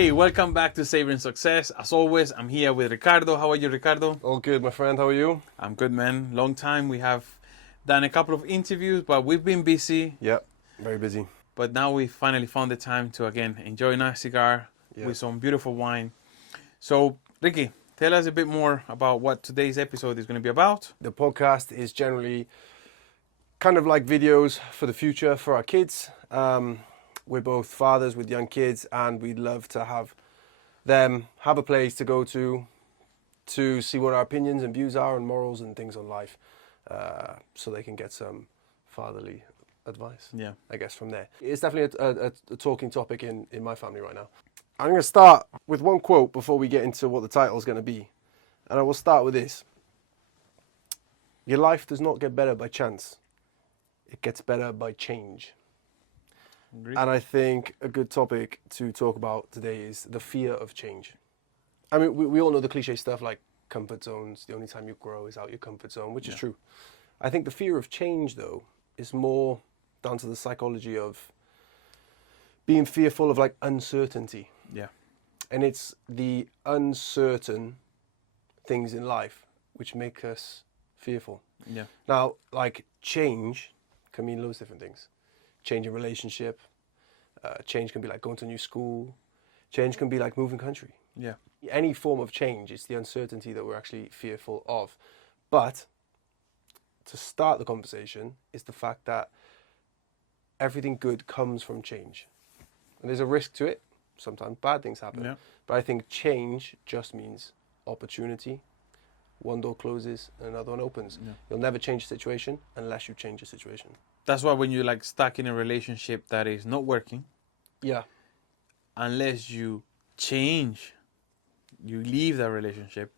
Hey, welcome back to Savouring Success. As always, I'm here with Ricardo. How are you, Ricardo? All good, my friend. How are you? I'm good, man. Long time. We have done a couple of interviews, but we've been busy. Yep, very busy. But now we finally found the time to, again, enjoy a nice cigar with some beautiful wine. So, Ricky, tell us a bit more about what today's episode is going to be about. The podcast is generally kind of like videos for the future for our kids. We're both fathers with young kids, and we'd love to have them have a place to go to see what our opinions and views are and morals and things on life, so they can get some fatherly advice. Yeah. I guess from there. It's definitely a talking topic in my family right now. I'm going to start with one quote before we get into what the title is going to be. And I will start with this. Your life does not get better by chance. It gets better by change. Agreed. And I think a good topic to talk about today is the fear of change. I mean, we all know the cliche stuff like comfort zones. The only time you grow is out your comfort zone, which is true. I think the fear of change, though, is more down to the psychology of being fearful of like uncertainty. Yeah. And it's the uncertain things in life which make us fearful. Yeah. Now, like change can mean loads of different things. Change in relationship. Change can be like going to a new school. Change can be like moving country. Yeah. Any form of change, it's the uncertainty that we're actually fearful of. But to start the conversation is the fact that everything good comes from change. And there's a risk to it. Sometimes bad things happen. Yeah. But I think change just means opportunity. One door closes and another one opens. Yeah. You'll never change a situation unless you change a situation. That's why when you're like stuck in a relationship that is not working, Yeah. unless you change, you leave that relationship,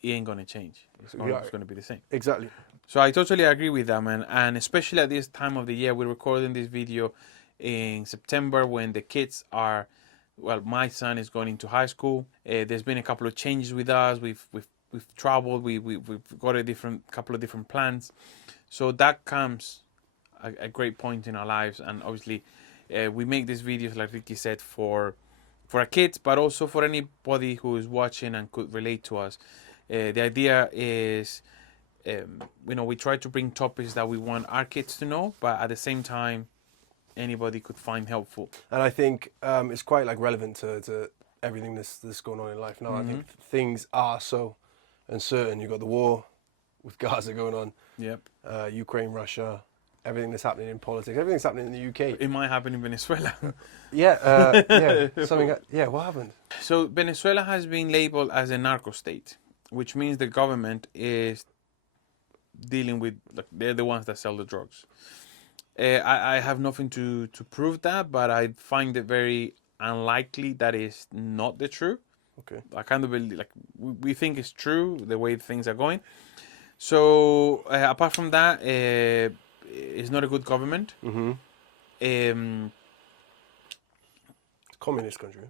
it ain't going to change. It's always going to be the same. Exactly. So I totally agree with that, man. And especially at this time of the year, we're recording this video in September when the kids are, well, my son is going into high school. There's been a couple of changes with us. We've traveled. We've got a couple of different plans. So that comes a great point in our lives. And obviously, we make these videos, like Ricky said, for our kids, but also for anybody who is watching and could relate to us. The idea is, we try to bring topics that we want our kids to know, but at the same time, anybody could find helpful. And I think it's quite like relevant to everything that's going on in life now. I think things are so uncertain. You've got the war with Gaza going on. Yep. Ukraine, Russia, everything that's happening in politics, everything that's happening in the UK. It might happen in Venezuela. What happened? So Venezuela has been labeled as a narco state, which means the government is dealing with, like, they're the ones that sell the drugs. I have nothing to prove that, but I find it very unlikely that is not the truth. Okay. I kind of believe, like, we think it's true the way things are going. So apart from that, it's not a good government. Communist country.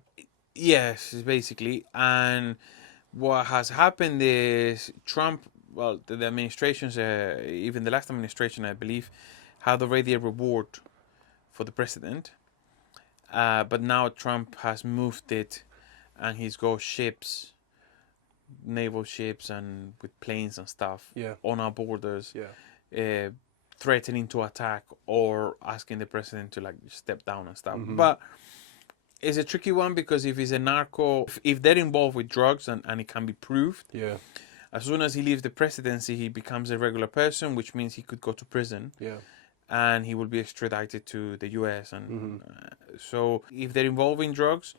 Yes, basically. And what has happened is Trump, well, the administrations, even the last administration, I believe, had already a reward for the president. But now Trump has moved it, and he's got ships, naval ships, and with planes and stuff on our borders, threatening to attack or asking the president to like step down and stuff. But it's a tricky one because if he's a narco, if they're involved with drugs and it can be proved, as soon as he leaves the presidency, he becomes a regular person, which means he could go to prison. And he will be extradited to the US. And so if they're involved in drugs,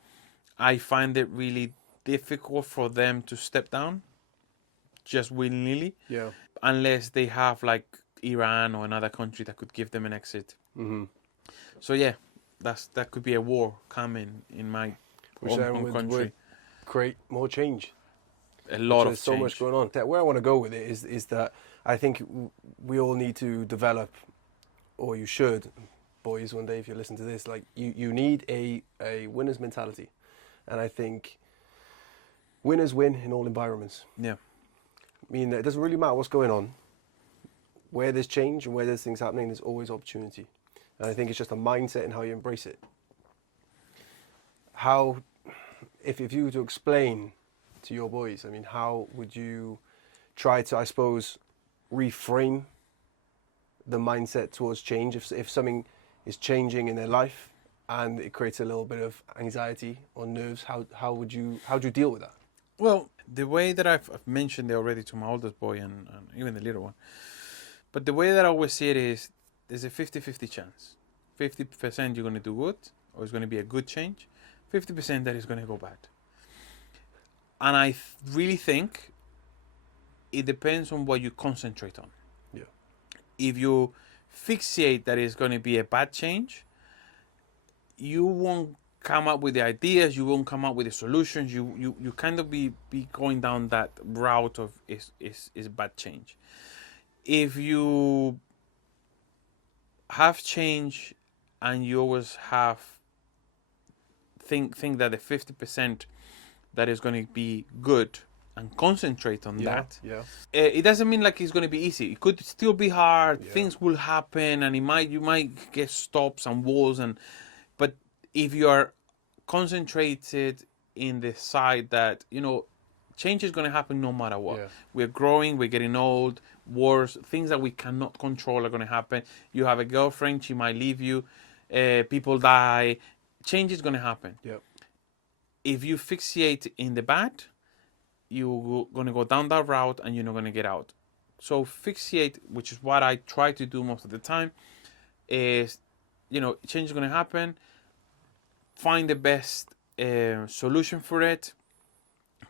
I find it really difficult for them to step down just willy-nilly. Unless they have like Iran or another country that could give them an exit. So yeah, that could be a war coming in my own country. Would create more change. A lot of change. So much going on. Where I want to go with it is that I think we all need to develop, or you should, boys, one day if you listen to this, like you need a winner's mentality. And I think winners win in all environments. I mean, it doesn't really matter what's going on. Where there's change and where there's things happening, there's always opportunity. And I think it's just a mindset and how you embrace it. if you were to explain to your boys, I mean, how would you try to, I suppose, reframe the mindset towards change if something is changing in their life and it creates a little bit of anxiety or nerves? How would you deal with that? Well, the way that I've mentioned it already to my oldest boy and even the little one, but the way that I always see it is there's a 50-50 chance. 50% you're going to do good, or it's going to be a good change. 50% that is going to go bad. And I really think it depends on what you concentrate on. Yeah. If you fixate that it's going to be a bad change, you won't come up with the ideas, you won't come up with the solutions, you kind of be going down that route of is bad change. If you have change and you always have think that the 50% that is going to be good and concentrate on that. Yeah. It doesn't mean like it's going to be easy. It could still be hard. Yeah. Things will happen, and you might get stops and walls, but if you are concentrated in the side that change is going to happen no matter what. Yeah. We're growing, we're getting old, wars, things that we cannot control are going to happen. You have a girlfriend, she might leave you, people die, change is going to happen. Yep. If you fixate in the bad, you're going to go down that route and you're not going to get out. So fixate, which is what I try to do most of the time, is, change is going to happen. Find the best solution for it.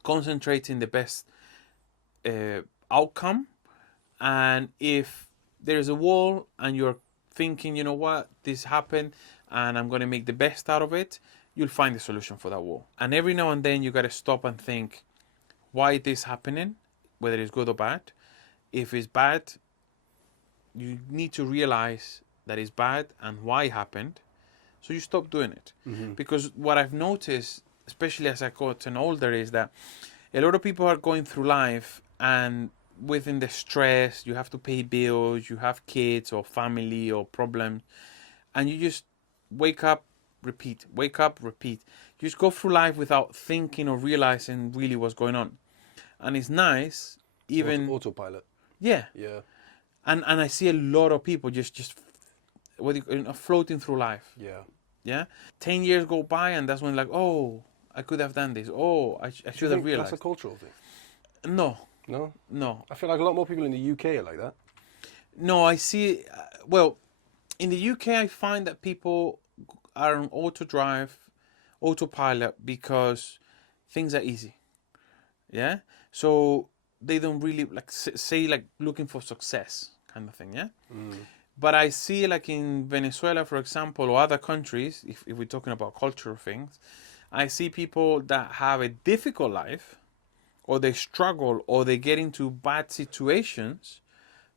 Concentrate in the best outcome. And if there's a wall and you're thinking, this happened and I'm going to make the best out of it, you'll find the solution for that wall. And every now and then you got to stop and think, why is this happening, whether it's good or bad. If it's bad, you need to realize that it's bad and why it happened, so you stop doing it. Mm-hmm. Because what I've noticed, especially as I gotten older, is that a lot of people are going through life and within the stress, you have to pay bills, you have kids or family or problems, and you just wake up, repeat, wake up, repeat. You just go through life without thinking or realizing really what's going on. And it's nice, even autopilot. Yeah. Yeah. And I see a lot of people just floating through life. Yeah. Yeah. 10 years go by and that's when oh, I could have done this. Oh, I should have realized. That's a cultural thing. No. I feel like a lot more people in the UK are like that. No, I see. In the UK, I find that people are on autopilot because things are easy. Yeah. So they don't really say looking for success kind of thing. Yeah. Mm. But I see in Venezuela, for example, or other countries, if we're talking about cultural things, I see people that have a difficult life, or they struggle, or they get into bad situations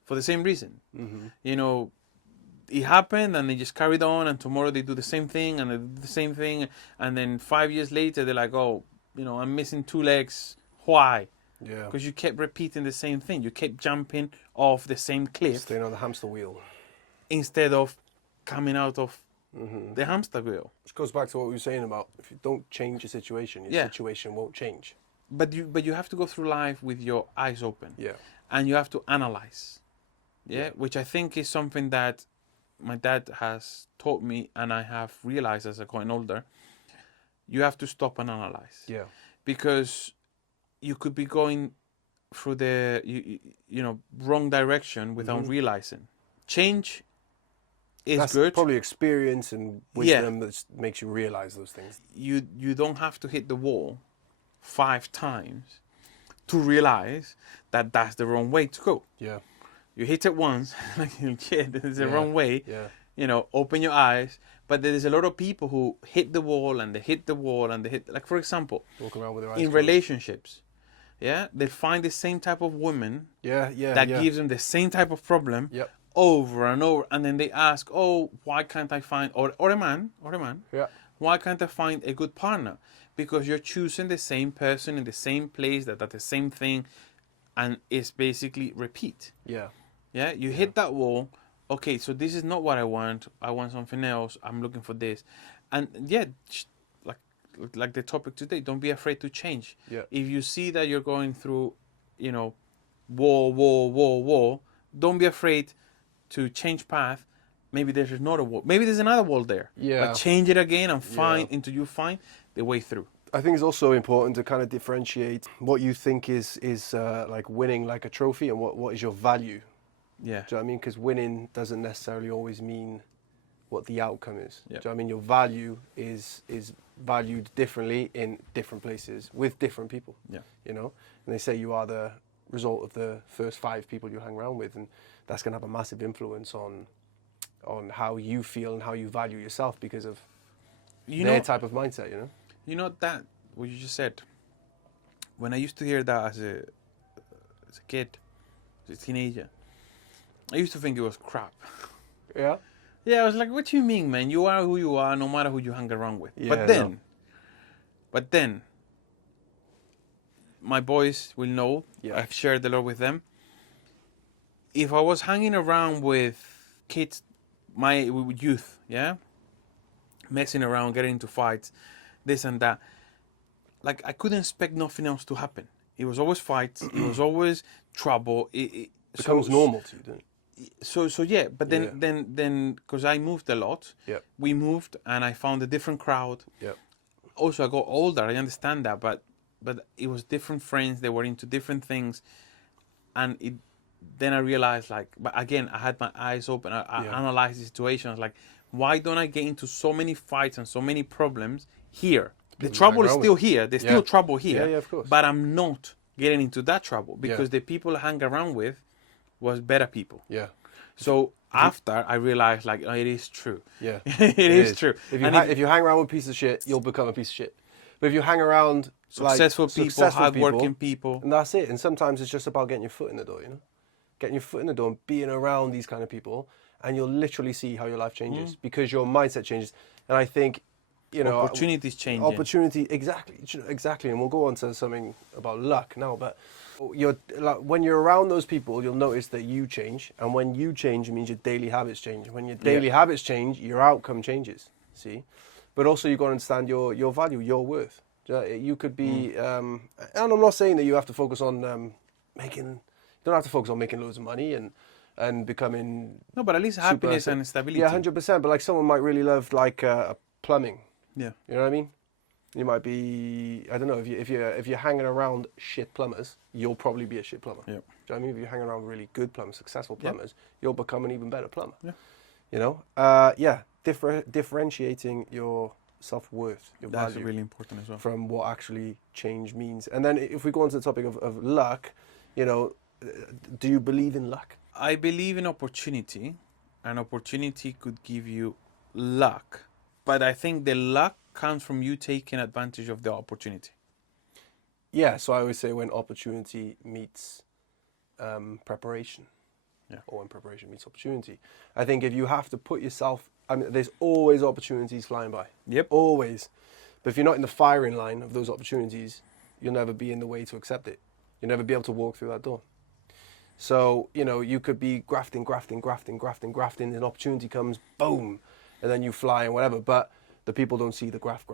for the same reason. Mm-hmm. It happened and they just carried on, and tomorrow they do the same thing and they do the same thing, and then 5 years later they're like, oh, I'm missing 2 legs. Why? Yeah. Because you kept repeating the same thing. You kept jumping off the same cliff. Staying on the hamster wheel. Instead of coming out of Mm-hmm. the hamster wheel. Which goes back to what we were saying about if you don't change your situation situation won't change. But you have to go through life with your eyes open. Yeah. And you have to analyze. Yeah. Which I think is something that my dad has taught me, and I have realized as I gotten older. You have to stop and analyze. Yeah. Because you could be going through the wrong direction without realizing. Change is That's good. Probably experience and wisdom that makes you realize those things. You don't have to hit the wall 5 times to realize that that's the wrong way to go. Yeah. You hit it once, shit, this is the wrong way. Yeah. Open your eyes. But there is a lot of people who hit the wall and they hit the wall and they hit, for example, walk around with their eyes in closed. Relationships. Yeah, they find the same type of woman that gives them the same type of problem over and over, and then they ask, oh, why can't I find, or a man, why can't I find a good partner? Because you're choosing the same person in the same place that does the same thing, and it's basically repeat. Yeah, you hit that wall. Okay, so this is not what I want. I want something else. I'm looking for this, and like the topic today, don't be afraid to change. Yeah. If you see that you're going through, you know, wall, don't be afraid to change path. Maybe there's another wall. Maybe there's another wall there. Yeah. But change it again and find Yeah. until you find the way through. I think it's also important to kind of differentiate what you think is like winning like a trophy and what is your value. Yeah. Do you know what I mean? Because winning doesn't necessarily always mean what the outcome is. Yeah. Do you know what I mean? Your value is valued differently in different places with different people. Yeah. You know, and they say you are the result of the first 5 people you hang around with, and that's going to have a massive influence on how you feel and how you value yourself because of their type of mindset. You know. You know that what you just said. When I used to hear that as a kid, as a teenager, I used to think it was crap. Yeah. Yeah, I was like, what do you mean, man? You are who you are, no matter who you hang around with. Yeah, But then, my boys will know, Yeah. I've shared a lot with them. If I was hanging around with kids, with youth, yeah, messing around, getting into fights, this and that, like I couldn't expect nothing else to happen. It was always fights. It was always trouble. It becomes normal to you, doesn't it? So yeah, but then because I moved a lot, Yeah. we moved and I found a different crowd. Yeah. Also, I got older. I understand that, but it was different friends. They were into different things, and then I realized, like, but again, I had my eyes open. I analyzed the situation. I was like, why don't I get into so many fights and so many problems here? The trouble is still here. There's still trouble here. Yeah, of course. But I'm not getting into that trouble because the people I hang around with was better people. Yeah. So after I realized, like, oh, it is true. Yeah. it is true. If you hang around with a piece of shit, you'll become a piece of shit. But if you hang around successful people, hardworking people, and that's it. And sometimes it's just about getting your foot in the door, you know, getting your foot in the door and being around these kind of people, and you'll literally see how your life changes because your mindset changes. And I think, you know, opportunities changing. Exactly. And we'll go on to something about luck now, but when you're around those people, you'll notice that you change, and when you change, it means your daily habits change. And when your daily habits change, your outcome changes. See, but also you've got to understand your value, your worth. You could be, and I'm not saying that you have to focus on making. You don't have to focus on making loads of money and becoming. No, but at least happiness and stability. Yeah, 100%. But like someone might really love like plumbing. Yeah. You know what I mean? You might be, I don't know, if you're hanging around shit plumbers, you'll probably be a shit plumber. Yeah. Do you know what I mean? If you're hanging around really good plumbers, successful plumbers, you'll become an even better plumber. Yeah. You know? Differentiating your self-worth, your That's value. really important as well. From what actually change means. And then if we go on to the topic of luck, you know, do you believe in luck? I believe in opportunity, and opportunity could give you luck. But I think the luck comes from you taking advantage of the opportunity. Yeah, so I always say when opportunity meets preparation, or when preparation meets opportunity. I think if you have to put yourself, I mean, there's always opportunities flying by. Yep. Always. But if you're not in the firing line of those opportunities, you'll never be in the way to accept it. You'll never be able to walk through that door. So, you know, you could be grafting, and an opportunity comes, boom, and then you fly and whatever. But the people don't see the graft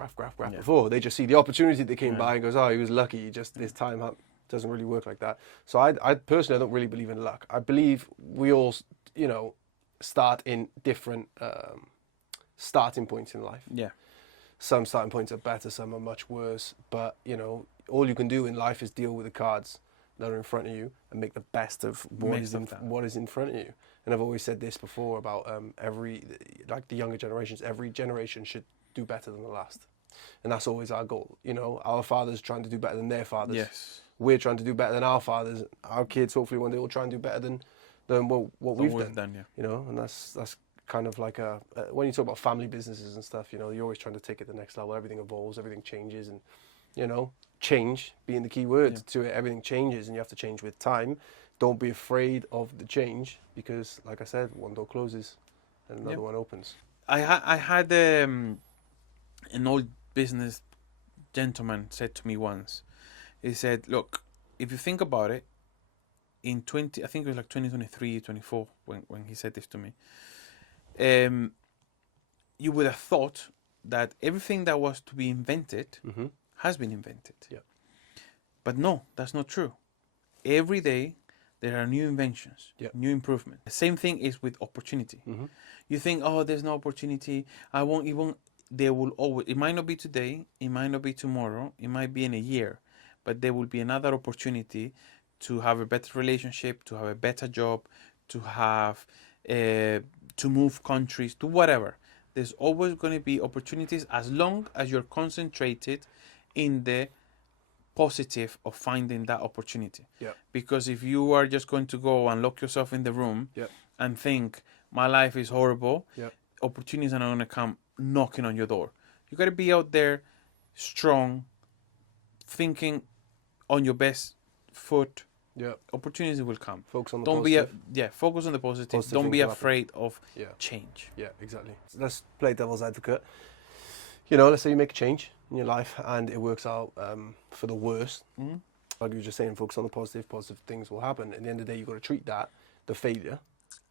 before. They just see the opportunity that came by and goes, oh, he was lucky. Just this time doesn't really work like that. So I personally, I don't really believe in luck. I believe we all, you know, start in different starting points in life. Yeah. Some starting points are better, some are much worse. But, you know, all you can do in life is deal with the cards that are in front of you and make the best of what is in front of you. And I've always said this before about the younger generations, every generation should do better than the last. And that's always our goal. You know, our fathers trying to do better than their fathers. Yes. We're trying to do better than our fathers. Our kids, hopefully one day, will try and do better than what we've done. Yeah. You know, and that's kind of like when you talk about family businesses and stuff, you know, you're always trying to take it to the next level. Everything evolves, everything changes, and, you know, change being the key word to it. Everything changes, and you have to change with time. Don't be afraid of the change because, like I said, one door closes and another one opens. I had an old business gentleman said to me once. He said, "Look, if you think about it, I think it was like 2023, 24 when he said this to me. You would have thought that everything that was to be invented has been invented. Yeah. But no, that's not true. Every day there are new inventions, new improvements. The same thing is with opportunity. You think, oh, there's no opportunity. It won't. There will always. It might not be today. It might not be tomorrow. It might be in a year, but there will be another opportunity to have a better relationship, to have a better job, to have to move countries, to whatever. There's always going to be opportunities as long as you're concentrated in the positive of finding that opportunity. Yeah. Because if you are just going to go and lock yourself in the room and think my life is horrible, opportunities are not going to come knocking on your door. You got to be out there strong, thinking on your best foot. Opportunities will come. Focus on the Don't positive. Focus on the positive. Positive Don't be things will afraid of change. Yeah, exactly. So let's play devil's advocate. You know, let's say you make a change in your life and it works out for the worst. Like you were just saying, focus on the positive. Positive things will happen. At the end of the day, you've got to treat that, the failure,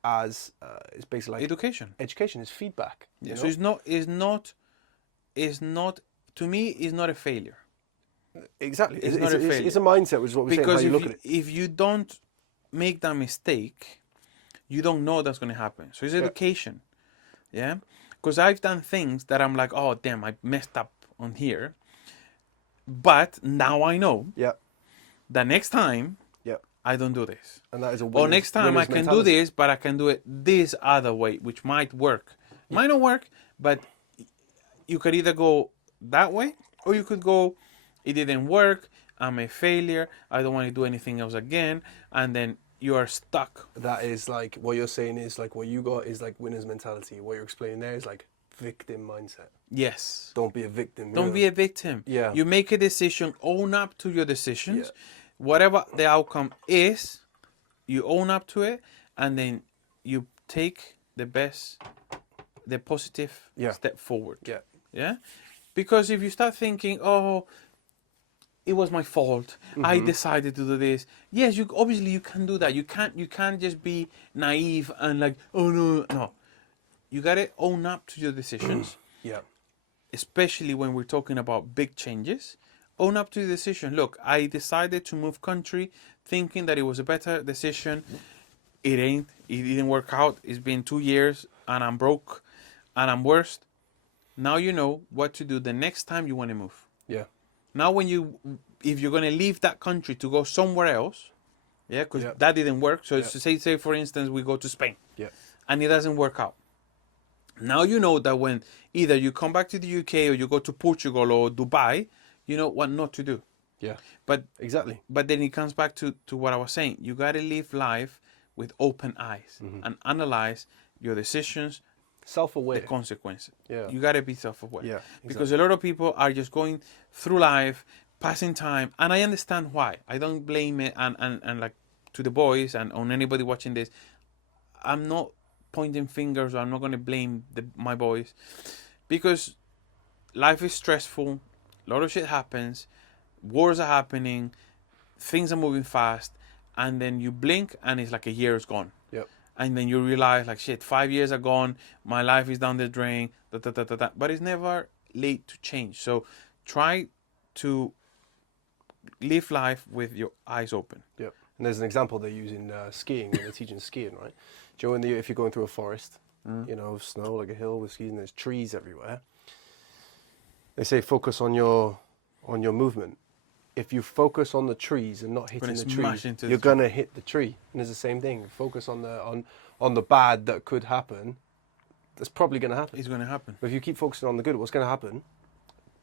as it's basically like education. Education is feedback. Yeah. So it's not to me. It's not a failure. Exactly. It's not a failure. It's a mindset, which is what we're saying. How you look at it. If you don't make that mistake, you don't know that's going to happen. So it's education. Yeah. Because I've done things that I'm like, oh damn, I messed up on here. But now I know. Yeah. The next time. I don't do this. And that is a or next time I can do this, but I can do it this other way, which might work. Might not work, but you could either go that way, or you could go, it didn't work, I'm a failure, I don't want to do anything else again, and then you are stuck. That is like, what you're saying is like, what you got is like winner's mentality. What you're explaining there is like victim mindset. Yes. Don't be a victim. Don't be a victim. Yeah. You make a decision, own up to your decisions. Whatever the outcome is, you own up to it, and then you take the positive step forward. Yeah. Because if you start thinking, oh, it was my fault, I decided to do this. Yes, obviously you can do that. You can't just be naive and like, oh no. You gotta own up to your decisions. Especially when we're talking about big changes. Own up to the decision. Look, I decided to move country thinking that it was a better decision. It ain't. It didn't work out. It's been 2 years and I'm broke and I'm worst. Now you know what to do the next time you want to move. Yeah. Now if you're going to leave that country to go somewhere else, because that didn't work. So say for instance, we go to Spain and it doesn't work out. Now you know that when either you come back to the UK or you go to Portugal or Dubai, you know what not to do. Yeah. But exactly. But then it comes back to what I was saying. You got to live life with open eyes and analyze your decisions, self-aware, the consequences. Yeah. You got to be self-aware. Yeah. Exactly. Because a lot of people are just going through life, passing time, and I understand why. I don't blame it and like to the boys and on anybody watching this. I'm not pointing fingers, or I'm not going to blame my boys, because life is stressful. A lot of shit happens, wars are happening, things are moving fast, and then you blink and it's like a year is gone. Yep. And then you realize like, shit, 5 years are gone, my life is down the drain, but it's never late to change. So try to live life with your eyes open. Yep. And there's an example they use in skiing, when they're teaching skiing, right? Joe, if you're going through a forest, you know, snow, like a hill with skiing, there's trees everywhere. They say focus on your movement. If you focus on the trees and not hitting the tree, you're gonna hit the tree. And it's the same thing. Focus on the bad that could happen. That's probably gonna happen. It's gonna happen. But if you keep focusing on the good, what's gonna happen?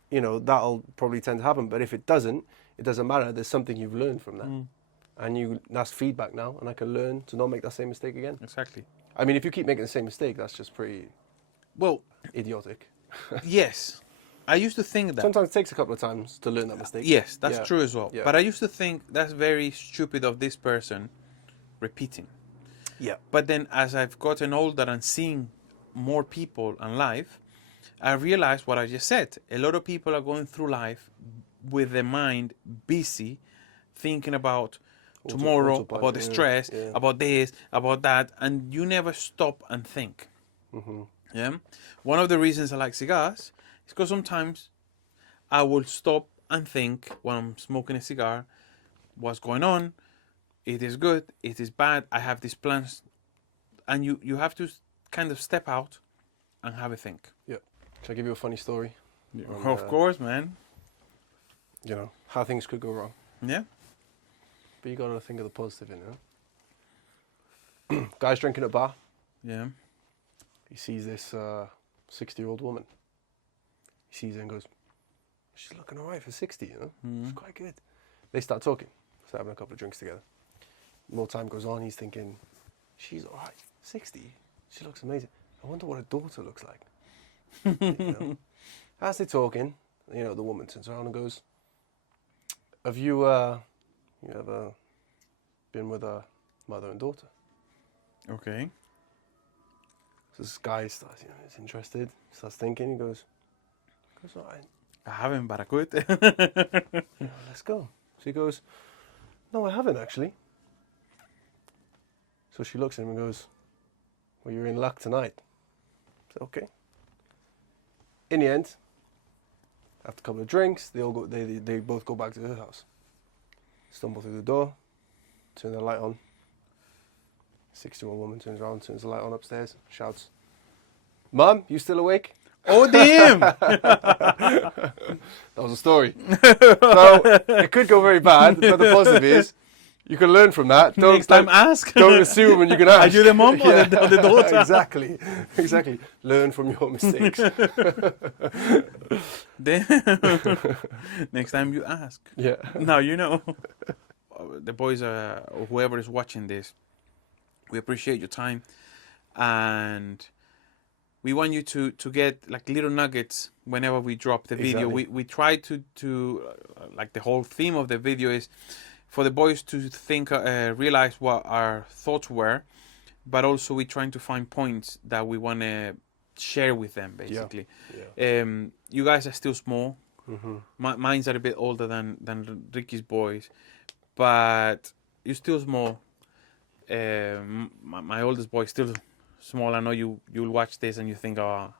You know, that'll probably tend to happen. But if it doesn't matter. There's something you've learned from that, and that's feedback now. And I can learn to not make that same mistake again. Exactly. I mean, if you keep making the same mistake, that's just pretty idiotic. Yes. I used to think that. Sometimes it takes a couple of times to learn that mistake. Yes, that's true as well. Yeah. But I used to think that's very stupid of this person repeating. Yeah. But then as I've gotten older and seeing more people and life, I realized what I just said. A lot of people are going through life with their mind busy thinking about tomorrow, about the stress, about this, about that, and you never stop and think. Mm-hmm. Yeah. One of the reasons I like cigars because sometimes I will stop and think when I'm smoking a cigar, what's going on? It is good. It is bad. I have these plans, and you have to kind of step out and have a think. Yeah. Shall I give you a funny story? Of course, man. You know, how things could go wrong. Yeah. But you got to think of the positive in it. Guy's drinking at a bar. Yeah. He sees this 60-year-old woman. He sees her and goes, she's looking all right for 60, you know? She's quite good. They start talking. Start having a couple of drinks together. More time goes on, he's thinking, she's all right, 60? She looks amazing. I wonder what her daughter looks like. You know? As they're talking, you know, the woman turns around and goes, have you ever been with a mother and daughter? Okay. So this guy starts, you know, he's interested, starts thinking, he goes, all right. I haven't, but I could. Yeah, let's go. So he goes, no, I haven't actually. So she looks at him and goes, well, you're in luck tonight. I said, okay. In the end, after a couple of drinks, they both go back to her house. Stumble through the door, turn the light on. 61 woman turns around, turns the light on upstairs, shouts, Mum, you still awake? Oh, damn! That was a story. So it could go very bad, but the positive is you can learn from that. Next time, ask. Don't assume, and you can ask. Are you the mom or the daughter? Exactly. Learn from your mistakes. Next time you ask. Yeah. Now you know. The boys, or whoever is watching this, we appreciate your time, and we want you to get like little nuggets whenever we drop the video. Exactly. We try to like the whole theme of the video is for the boys to think, realize what our thoughts were, but also we're trying to find points that we want to share with them, basically. Yeah. You guys are still small. Mm-hmm. Mine's are a bit older than Ricky's boys, but you're still small. My oldest boy is still small. I know you'll watch this and you think, oh,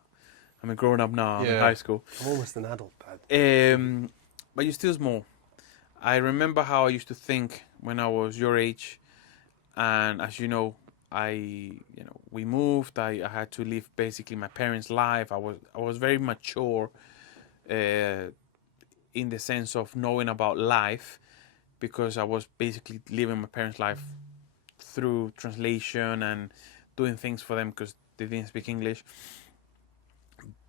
I'm a grown up now. I'm in high school. I'm almost an adult, Dad. But you're still small. I remember how I used to think when I was your age, and as you know, we moved. I had to live basically my parents' life. I was very mature, in the sense of knowing about life, because I was basically living my parents' life through translation and doing things for them because they didn't speak English.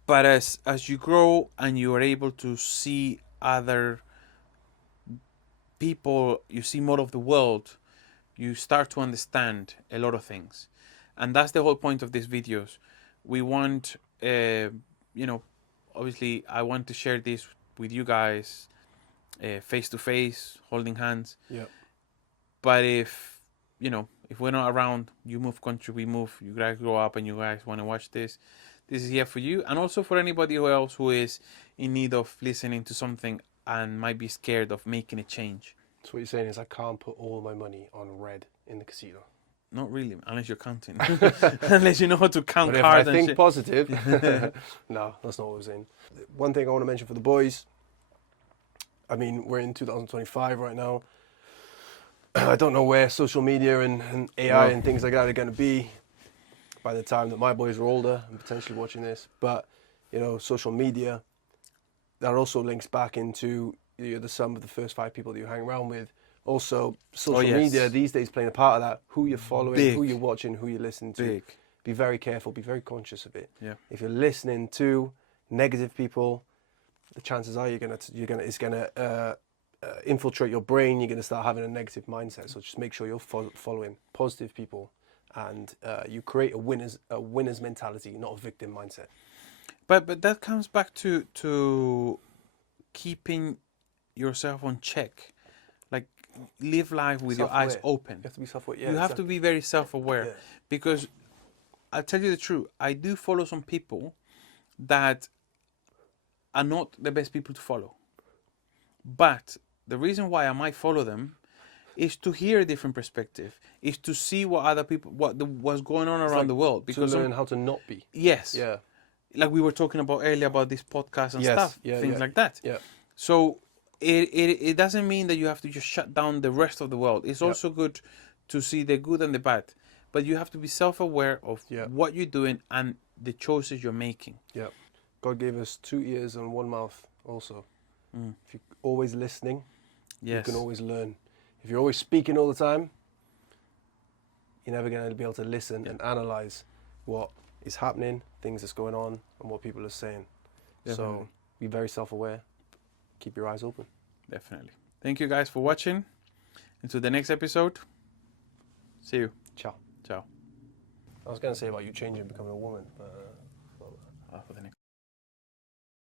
But as you grow and you are able to see other people, you see more of the world, you start to understand a lot of things. And that's the whole point of these videos. We want, obviously I want to share this with you guys face to face, holding hands. Yeah. But if we're not around, you move country, we move, you guys grow up and you guys want to watch this is here for you. And also for anybody else who is in need of listening to something and might be scared of making a change. So what you're saying is I can't put all my money on red in the casino. Not really, unless you're counting. Unless you know how to count but cards if I and think positive, no, that's not what I was saying. One thing I want to mention for the boys, I mean, we're in 2025 right now. I don't know where social media and AI and things like that are going to be by the time that my boys are older and potentially watching this. But, social media, that also links back into you're the sum of the first 5 people that you hang around with. Also, social media these days playing a part of that. Who you're following, who you're watching, who you're listening to. Be very careful, be very conscious of it. Yeah. If you're listening to negative people, the chances are it's gonna infiltrate your brain. You're gonna start having a negative mindset. So just make sure you're following positive people, and you create a winner's mentality, not a victim mindset. But that comes back to keeping yourself on check. Like, live life with your eyes open. You have to be self-aware. Yeah, you have to be very self-aware, because I'll tell you the truth. I do follow some people that are not the best people to follow. But the reason why I might follow them is to hear a different perspective, is to see what other people, what's going on around the world. Because to learn how to not be. Yes. Yeah. like we were talking about earlier about this podcast and Yes, stuff, yeah, things yeah. like that. Yeah. So it doesn't mean that you have to just shut down the rest of the world. It's Yeah. also good to see the good and the bad, but you have to be self-aware of Yeah. what you're doing and the choices you're making. Yeah. God gave us 2 ears and 1 mouth also. Mm. If you're always listening, you Yes. can always learn. If you're always speaking all the time, you're never going to be able to listen and analyze what is happening, things that's going on, and what people are saying. Definitely. So be very self-aware. Keep your eyes open. Definitely. Thank you guys for watching. Until the next episode. See you. Ciao. Ciao. I was going to say about you changing, becoming a woman, but...